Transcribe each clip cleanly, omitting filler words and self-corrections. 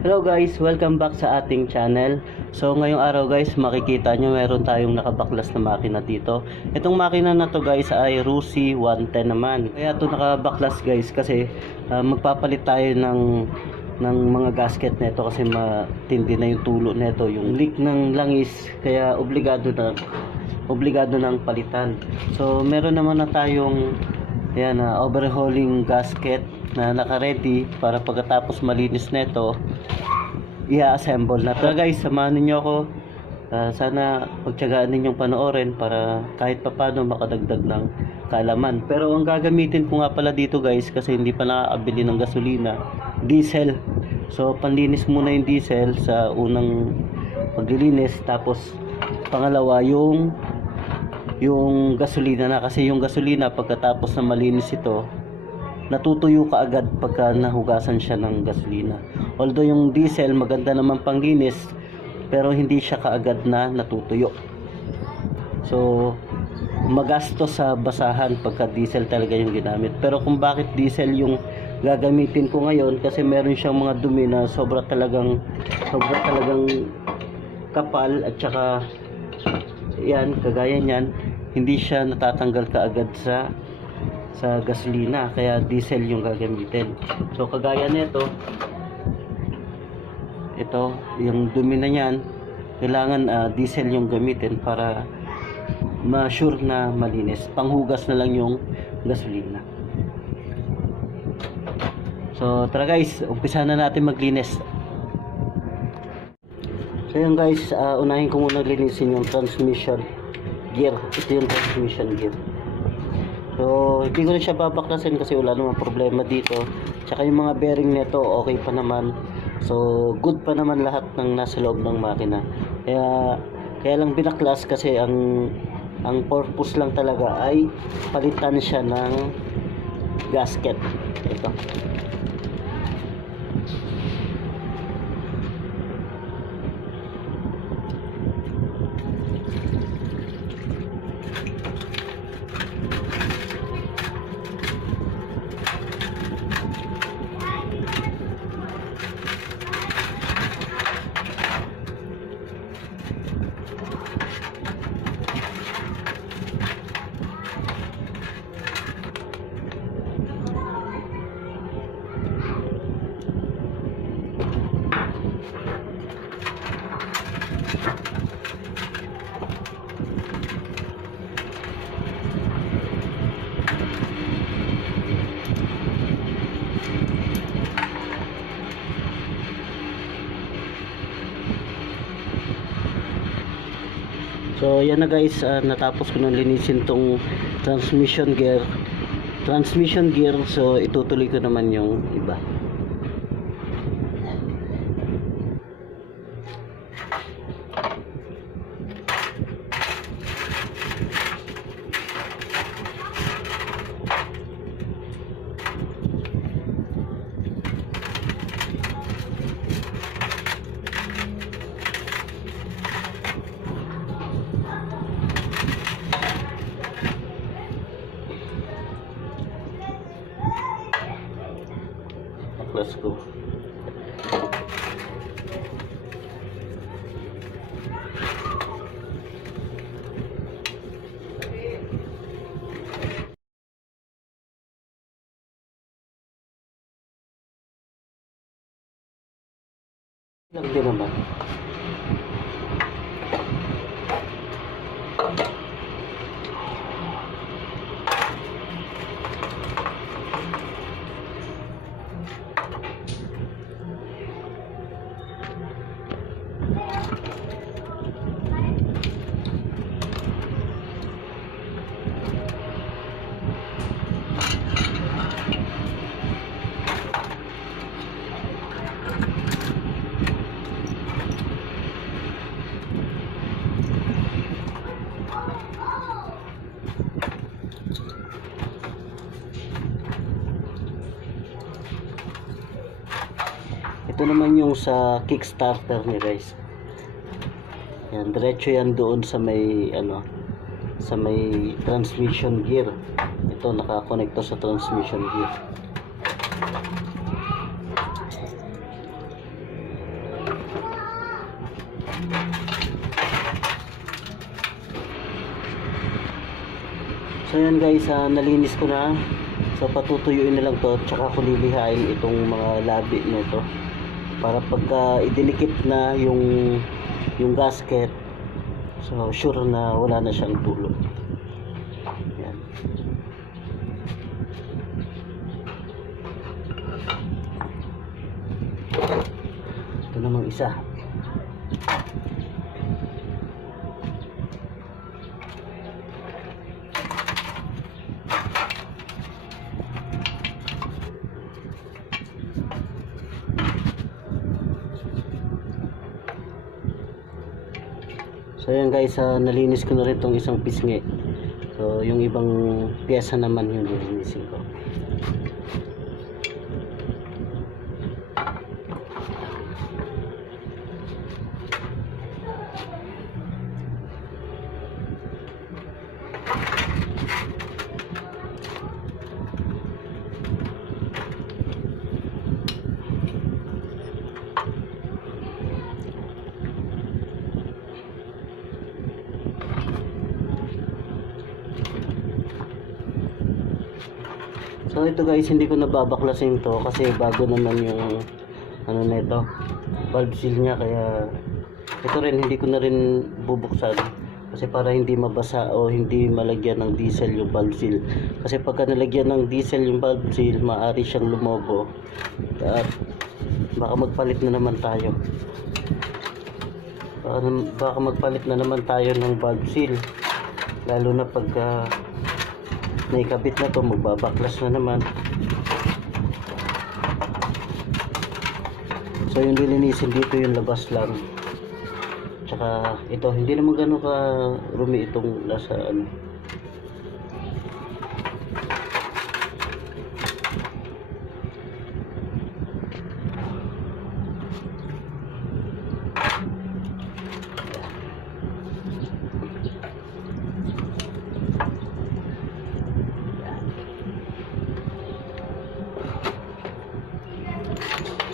Hello guys, welcome back sa ating channel. So ngayong araw guys, makikita nyo meron tayong nakabaklas na makina dito. Itong makina na to guys ay Rusi 110 naman. Kaya ito nakabaklas guys kasi magpapalit tayo ng mga gasket nito kasi matindi na yung tulo nito, yung leak ng langis, kaya obligado ng palitan. So meron naman na tayong overhauling gasket na naka-ready para pagkatapos malinis nito i-assemble na to. Guys, samahan niyo ako. Sana pagtiyagaan ninyong panoorin para kahit papano makadagdag ng kaalaman. Pero ang gagamitin ko nga pala dito guys, kasi hindi pa nakakabili ng gasolina, diesel. So panlinis muna yung diesel sa unang paglilinis, tapos pangalawa yung gasolina na, kasi yung gasolina pagkatapos na malinis ito natutuyo ka agad pagka nahugasan siya ng gasolina. Although yung diesel maganda naman panglinis, pero hindi siya kaagad na natutuyo. So magastos sa basahan pagka diesel talaga yung ginamit. Pero kung bakit diesel yung gagamitin ko ngayon, kasi meron siyang mga dumi na sobra talagang kapal, at saka yan, kagaya niyan, hindi siya natatanggal kaagad sa gasolina, kaya diesel yung gagamitin. So kagaya nito, ito yung dumi na yan, kailangan diesel yung gamitin para ma-sure na malinis. Panghugas na lang yung gasolina. So tara guys, umpisa na natin maglinis. So yun guys, unahin ko muna linisin yung transmission gear. Ito yung transmission gear. So hindi ko na siya babaklasin kasi wala namang problema dito. Tsaka yung mga bearing nito okay pa naman. So good pa naman lahat ng nasa loob ng makina. Kaya lang binaklas kasi ang purpose lang talaga ay palitan siya ng gasket. Ito. So yan na guys, natapos ko na linisin tong transmission gear. So itutuloy ko naman yung iba. Let's go. Lang din naman. Ito naman yung sa kickstarter niya guys. Yan, diretso yan doon sa may sa may transmission gear. Ito nakakonekto sa transmission gear. So yan guys, nalinis ko na. So patutuyuin na lang to, tsaka ko lilihain itong mga labi nito para pagka idinikit na yung gasket, so sure na wala na siyang tulo. Yan. Ito namang isa. So yan guys, nalinis ko na rin itong isang pisngi. So yung ibang pyesa naman yung nilinisin ko. So ito guys, hindi ko nababaklasin to kasi bago naman yung ano nito, valve seal niya, kaya ito rin hindi ko na rin bubuksan kasi para hindi mabasa o hindi malagyan ng diesel yung valve seal. Kasi pagka nalagyan ng diesel yung valve seal, maaari siyang lumobo at baka magpalit na naman tayo. Baka magpalit na naman tayo ng valve seal, lalo na pagka naikabit na to, magbabaklas na naman. So yung lilinisin dito yung labas lang, tsaka ito hindi naman gano'n ka rumi itong nasa ano.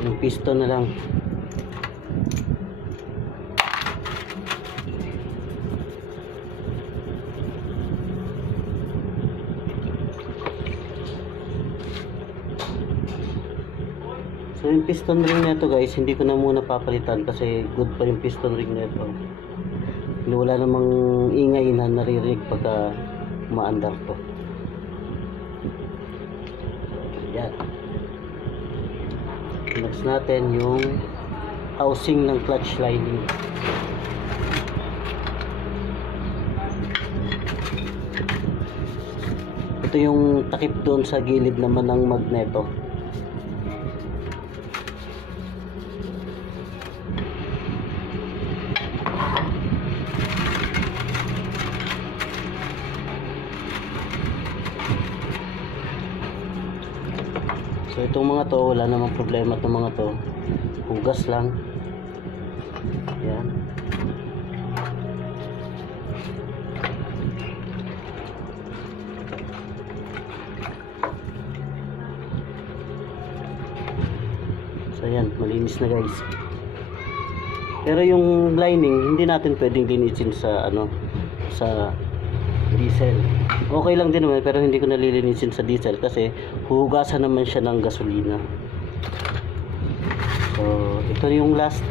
Yung piston na lang. So yung piston ring na ito guys, hindi ko na muna papalitan kasi good pa yung piston ring na ito. Wala namang ingay na naririnig pagka umaandar to. Yan. Next natin yung housing ng clutch lining. Ito yung takip doon sa gilid naman ng magneto. So itong mga to, wala namang problema itong mga to. Hugas lang. Yan. So yan, malinis na guys. Pero yung lining, hindi natin pwedeng linisin sa ano, sa diesel. Okay lang din naman, pero hindi ko nalilinisin sa diesel kasi huhugasan naman siya ng gasolina. So ito yung last.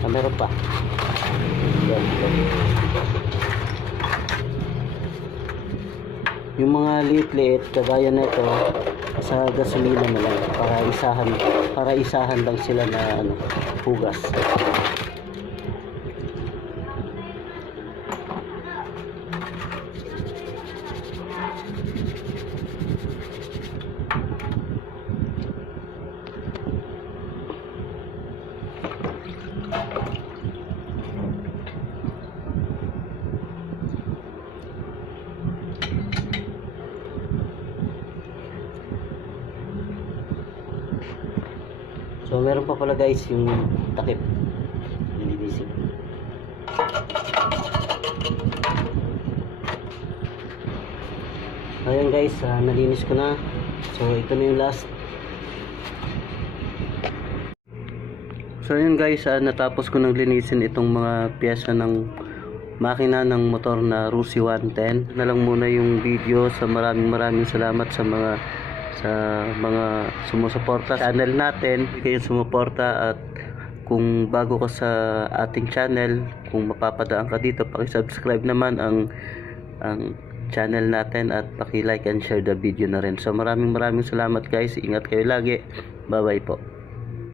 Meron pa. Yan. Yung mga liit-liit kagaya nito sa gasolina na lang, para isahan lang sila na ano, hugas. So meron pa pala guys yung takip. Lilinisin. Ayan guys, nalinis ko na. So ito na yung last. So ayan guys, natapos ko nang linisin itong mga piyesa ng makina ng motor na Rusi 110. Na lang muna yung video. Sa maraming salamat sa mga sumusuporta sa channel natin. Kayo sumuporta, at kung bago ka sa ating channel, kung mapapadaan ka dito, paki-subscribe naman ang channel natin at paki-like and share the video na rin. So maraming salamat guys. Ingat kayo lagi. Bye bye po.